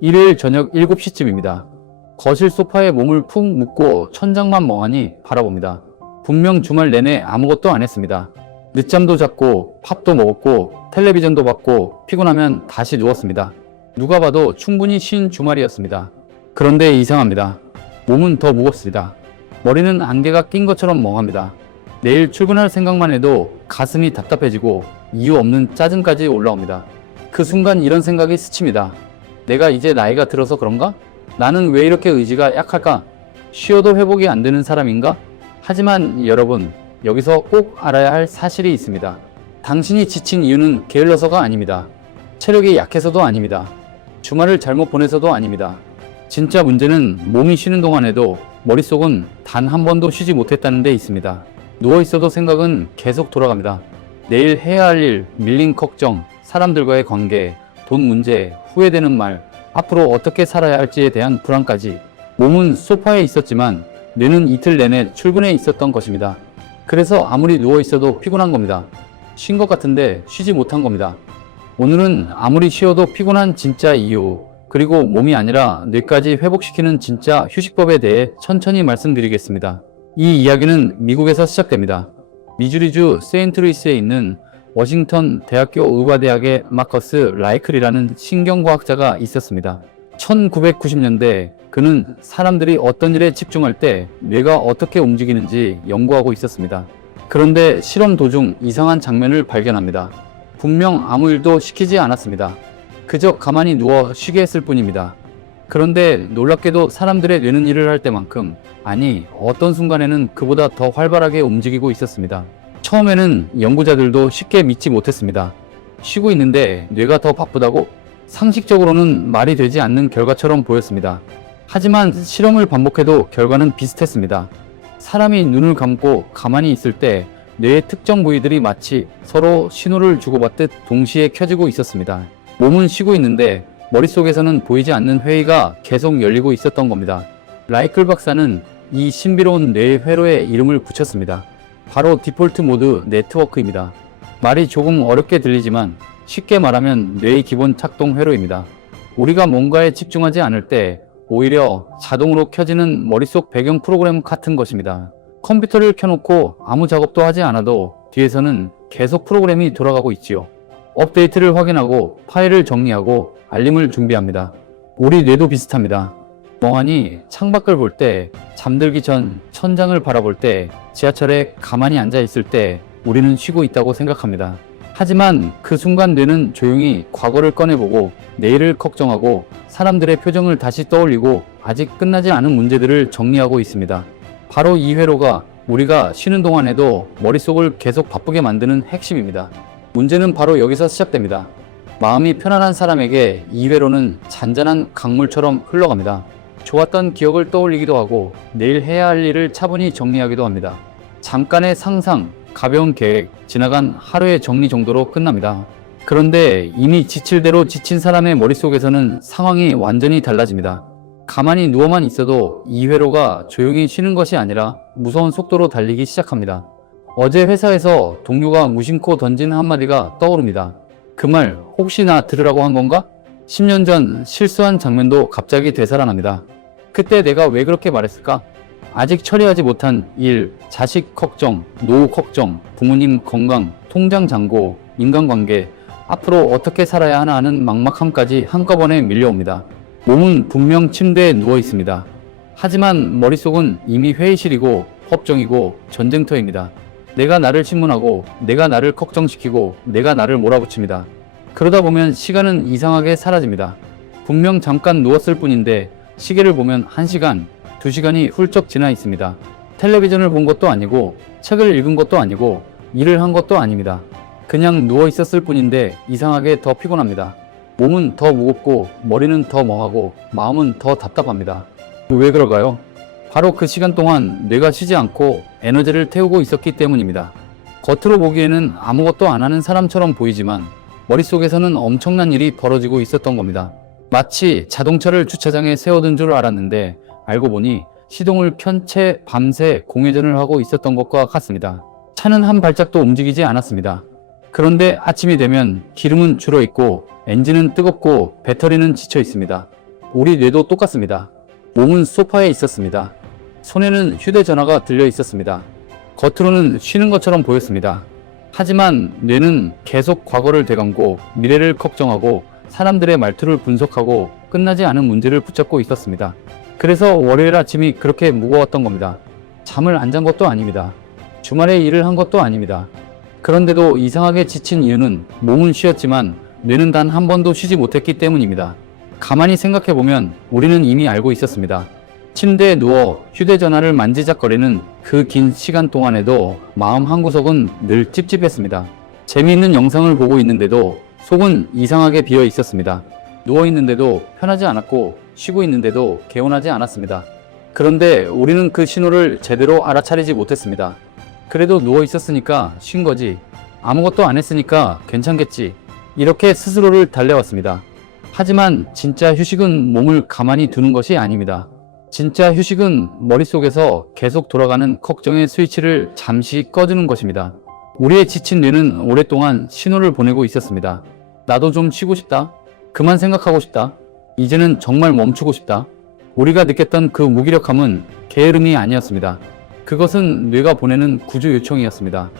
일요일 저녁 7시쯤입니다. 거실 소파에 몸을 푹 묻고 천장만 멍하니 바라봅니다. 분명 주말 내내 아무것도 안 했습니다. 늦잠도 잤고 밥도 먹었고 텔레비전도 봤고 피곤하면 다시 누웠습니다. 누가 봐도 충분히 쉰 주말이었습니다. 그런데 이상합니다. 몸은 더 무겁습니다. 머리는 안개가 낀 것처럼 멍합니다. 내일 출근할 생각만 해도 가슴이 답답해지고 이유 없는 짜증까지 올라옵니다. 그 순간 이런 생각이 스칩니다. 내가 이제 나이가 들어서 그런가? 나는 왜 이렇게 의지가 약할까? 쉬어도 회복이 안 되는 사람인가? 하지만 여러분, 여기서 꼭 알아야 할 사실이 있습니다. 당신이 지친 이유는 게을러서가 아닙니다. 체력이 약해서도 아닙니다. 주말을 잘못 보내서도 아닙니다. 진짜 문제는 몸이 쉬는 동안에도 머릿속은 단 한 번도 쉬지 못했다는 데 있습니다. 누워있어도 생각은 계속 돌아갑니다. 내일 해야 할 일, 밀린 걱정, 사람들과의 관계, 돈 문제, 후회되는 말, 앞으로 어떻게 살아야 할지에 대한 불안까지. 몸은 소파에 있었지만 뇌는 이틀 내내 출근해 있었던 것입니다. 그래서 아무리 누워있어도 피곤한 겁니다. 쉰 것 같은데 쉬지 못한 겁니다. 오늘은 아무리 쉬어도 피곤한 진짜 이유, 그리고 몸이 아니라 뇌까지 회복시키는 진짜 휴식법에 대해 천천히 말씀드리겠습니다. 이 이야기는 미국에서 시작됩니다. 미주리주 세인트루이스에 있는 워싱턴 대학교 의과대학의 마커스 라이클이라는 신경과학자가 있었습니다. 1990년대 그는 사람들이 어떤 일에 집중할 때 뇌가 어떻게 움직이는지 연구하고 있었습니다. 그런데 실험 도중 이상한 장면을 발견합니다. 분명 아무 일도 시키지 않았습니다. 그저 가만히 누워 쉬게 했을 뿐입니다. 그런데 놀랍게도 사람들의 뇌는 일을 할 때만큼, 아니 어떤 순간에는 그보다 더 활발하게 움직이고 있었습니다. 처음에는 연구자들도 쉽게 믿지 못했습니다. 쉬고 있는데 뇌가 더 바쁘다고? 상식적으로는 말이 되지 않는 결과처럼 보였습니다. 하지만 실험을 반복해도 결과는 비슷했습니다. 사람이 눈을 감고 가만히 있을 때 뇌의 특정 부위들이 마치 서로 신호를 주고받듯 동시에 켜지고 있었습니다. 몸은 쉬고 있는데 머릿속에서는 보이지 않는 회의가 계속 열리고 있었던 겁니다. 라이클 박사는 이 신비로운 뇌의 회로에 이름을 붙였습니다. 바로 디폴트 모드 네트워크입니다. 말이 조금 어렵게 들리지만 쉽게 말하면 뇌의 기본 작동 회로입니다. 우리가 뭔가에 집중하지 않을 때 오히려 자동으로 켜지는 머릿속 배경 프로그램 같은 것입니다. 컴퓨터를 켜놓고 아무 작업도 하지 않아도 뒤에서는 계속 프로그램이 돌아가고 있지요. 업데이트를 확인하고 파일을 정리하고 알림을 준비합니다. 우리 뇌도 비슷합니다. 멍하니 창밖을 볼 때, 잠들기 전 천장을 바라볼 때, 지하철에 가만히 앉아 있을 때 우리는 쉬고 있다고 생각합니다. 하지만 그 순간 뇌는 조용히 과거를 꺼내보고 내일을 걱정하고 사람들의 표정을 다시 떠올리고 아직 끝나지 않은 문제들을 정리하고 있습니다. 바로 이 회로가 우리가 쉬는 동안에도 머릿속을 계속 바쁘게 만드는 핵심입니다. 문제는 바로 여기서 시작됩니다. 마음이 편안한 사람에게 이 회로는 잔잔한 강물처럼 흘러갑니다. 좋았던 기억을 떠올리기도 하고 내일 해야 할 일을 차분히 정리하기도 합니다. 잠깐의 상상, 가벼운 계획, 지나간 하루의 정리 정도로 끝납니다. 그런데 이미 지칠 대로 지친 사람의 머릿속에서는 상황이 완전히 달라집니다. 가만히 누워만 있어도 이 회로가 조용히 쉬는 것이 아니라 무서운 속도로 달리기 시작합니다. 어제 회사에서 동료가 무심코 던진 한마디가 떠오릅니다. 그 말 혹시 나 들으라고 한 건가? 10년 전 실수한 장면도 갑자기 되살아납니다. 그때 내가 왜 그렇게 말했을까? 아직 처리하지 못한 일, 자식 걱정, 노후 걱정, 부모님 건강, 통장 잔고, 인간관계, 앞으로 어떻게 살아야 하나 하는 막막함까지 한꺼번에 밀려옵니다. 몸은 분명 침대에 누워 있습니다. 하지만 머릿속은 이미 회의실이고 법정이고 전쟁터입니다. 내가 나를 신문하고 내가 나를 걱정시키고 내가 나를 몰아붙입니다. 그러다 보면 시간은 이상하게 사라집니다. 분명 잠깐 누웠을 뿐인데 시계를 보면 1시간, 2시간이 훌쩍 지나 있습니다. 텔레비전을 본 것도 아니고 책을 읽은 것도 아니고 일을 한 것도 아닙니다. 그냥 누워 있었을 뿐인데 이상하게 더 피곤합니다. 몸은 더 무겁고 머리는 더 멍하고 마음은 더 답답합니다. 왜 그럴까요? 바로 그 시간 동안 뇌가 쉬지 않고 에너지를 태우고 있었기 때문입니다. 겉으로 보기에는 아무것도 안 하는 사람처럼 보이지만 머릿속에서는 엄청난 일이 벌어지고 있었던 겁니다. 마치 자동차를 주차장에 세워둔 줄 알았는데 알고 보니 시동을 켠 채 밤새 공회전을 하고 있었던 것과 같습니다. 차는 한 발짝도 움직이지 않았습니다. 그런데 아침이 되면 기름은 줄어 있고 엔진은 뜨겁고 배터리는 지쳐 있습니다. 우리 뇌도 똑같습니다. 몸은 소파에 있었습니다. 손에는 휴대전화가 들려 있었습니다. 겉으로는 쉬는 것처럼 보였습니다. 하지만 뇌는 계속 과거를 되감고 미래를 걱정하고 사람들의 말투를 분석하고 끝나지 않은 문제를 붙잡고 있었습니다. 그래서 월요일 아침이 그렇게 무거웠던 겁니다. 잠을 안 잔 것도 아닙니다. 주말에 일을 한 것도 아닙니다. 그런데도 이상하게 지친 이유는 몸은 쉬었지만 뇌는 단 한 번도 쉬지 못했기 때문입니다. 가만히 생각해보면 우리는 이미 알고 있었습니다. 침대에 누워 휴대전화를 만지작거리는 그 긴 시간 동안에도 마음 한구석은 늘 찝찝했습니다. 재미있는 영상을 보고 있는데도 속은 이상하게 비어 있었습니다. 누워있는데도 편하지 않았고 쉬고 있는데도 개운하지 않았습니다. 그런데 우리는 그 신호를 제대로 알아차리지 못했습니다. 그래도 누워 있었으니까 쉰 거지. 아무것도 안 했으니까 괜찮겠지. 이렇게 스스로를 달래왔습니다. 하지만 진짜 휴식은 몸을 가만히 두는 것이 아닙니다. 진짜 휴식은 머릿속에서 계속 돌아가는 걱정의 스위치를 잠시 꺼주는 것입니다. 우리의 지친 뇌는 오랫동안 신호를 보내고 있었습니다. 나도 좀 쉬고 싶다. 그만 생각하고 싶다. 이제는 정말 멈추고 싶다. 우리가 느꼈던 그 무기력함은 게으름이 아니었습니다. 그것은 뇌가 보내는 구조 요청이었습니다.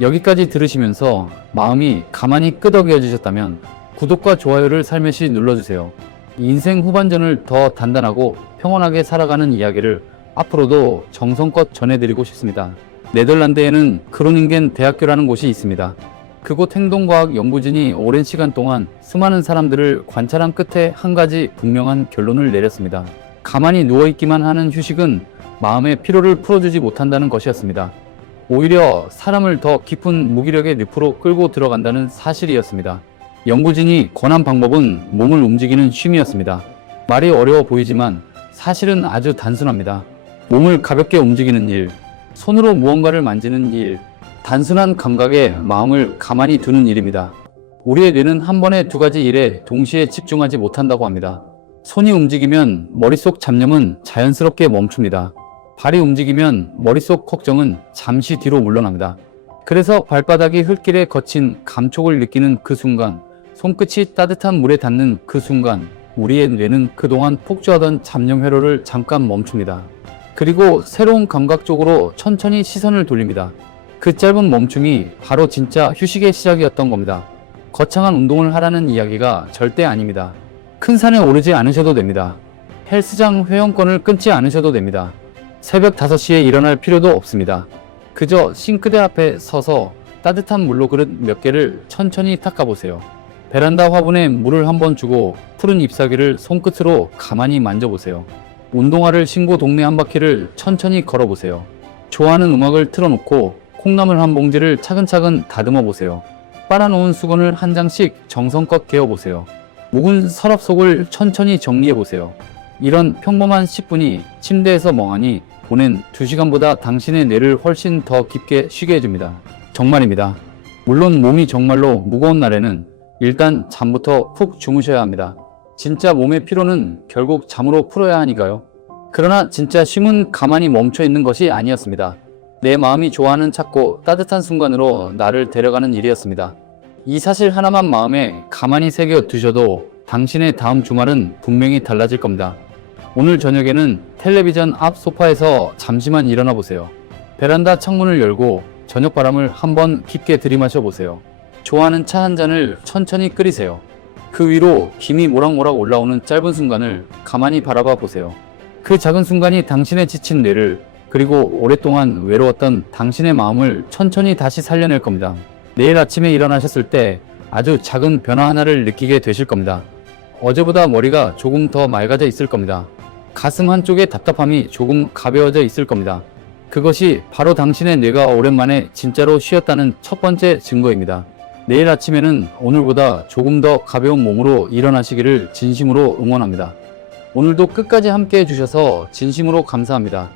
여기까지 들으시면서 마음이 가만히 끄덕여지셨다면 구독과 좋아요를 살며시 눌러주세요. 인생 후반전을 더 단단하고 평온하게 살아가는 이야기를 앞으로도 정성껏 전해드리고 싶습니다. 네덜란드에는 크로닝겐 대학교라는 곳이 있습니다. 그곳 행동과학 연구진이 오랜 시간 동안 수많은 사람들을 관찰한 끝에 한 가지 분명한 결론을 내렸습니다. 가만히 누워있기만 하는 휴식은 마음의 피로를 풀어주지 못한다는 것이었습니다. 오히려 사람을 더 깊은 무기력의 늪으로 끌고 들어간다는 사실이었습니다. 연구진이 권한 방법은 몸을 움직이는 쉼이었습니다. 말이 어려워 보이지만 사실은 아주 단순합니다. 몸을 가볍게 움직이는 일, 손으로 무언가를 만지는 일, 단순한 감각에 마음을 가만히 두는 일입니다. 우리의 뇌는 한 번에 두 가지 일에 동시에 집중하지 못한다고 합니다. 손이 움직이면 머릿속 잡념은 자연스럽게 멈춥니다. 발이 움직이면 머릿속 걱정은 잠시 뒤로 물러납니다. 그래서 발바닥이 흙길에 거친 감촉을 느끼는 그 순간, 손끝이 따뜻한 물에 닿는 그 순간, 우리의 뇌는 그동안 폭주하던 잡념 회로를 잠깐 멈춥니다. 그리고 새로운 감각 쪽으로 천천히 시선을 돌립니다. 그 짧은 멈춤이 바로 진짜 휴식의 시작이었던 겁니다. 거창한 운동을 하라는 이야기가 절대 아닙니다. 큰 산에 오르지 않으셔도 됩니다. 헬스장 회원권을 끊지 않으셔도 됩니다. 새벽 5시에 일어날 필요도 없습니다. 그저 싱크대 앞에 서서 따뜻한 물로 그릇 몇 개를 천천히 닦아보세요. 베란다 화분에 물을 한번 주고 푸른 잎사귀를 손끝으로 가만히 만져보세요. 운동화를 신고 동네 한 바퀴를 천천히 걸어보세요. 좋아하는 음악을 틀어놓고 콩나물 한 봉지를 차근차근 다듬어 보세요. 빨아놓은 수건을 한 장씩 정성껏 개어보세요. 묵은 서랍 속을 천천히 정리해보세요. 이런 평범한 10분이 침대에서 멍하니 보낸 2시간보다 당신의 뇌를 훨씬 더 깊게 쉬게 해줍니다. 정말입니다. 물론 몸이 정말로 무거운 날에는 일단 잠부터 푹 주무셔야 합니다. 진짜 몸의 피로는 결국 잠으로 풀어야 하니까요. 그러나 진짜 쉼은 가만히 멈춰 있는 것이 아니었습니다. 내 마음이 좋아하는 찾고 따뜻한 순간으로 나를 데려가는 일이었습니다. 이 사실 하나만 마음에 가만히 새겨 두셔도 당신의 다음 주말은 분명히 달라질 겁니다. 오늘 저녁에는 텔레비전 앞 소파에서 잠시만 일어나 보세요. 베란다 창문을 열고 저녁 바람을 한번 깊게 들이마셔 보세요. 좋아하는 차 한 잔을 천천히 끓이세요. 그 위로 김이 모락모락 올라오는 짧은 순간을 가만히 바라봐 보세요. 그 작은 순간이 당신의 지친 뇌를, 그리고 오랫동안 외로웠던 당신의 마음을 천천히 다시 살려낼 겁니다. 내일 아침에 일어나셨을 때 아주 작은 변화 하나를 느끼게 되실 겁니다. 어제보다 머리가 조금 더 맑아져 있을 겁니다. 가슴 한쪽의 답답함이 조금 가벼워져 있을 겁니다. 그것이 바로 당신의 뇌가 오랜만에 진짜로 쉬었다는 첫 번째 증거입니다. 내일 아침에는 오늘보다 조금 더 가벼운 몸으로 일어나시기를 진심으로 응원합니다. 오늘도 끝까지 함께 해주셔서 진심으로 감사합니다.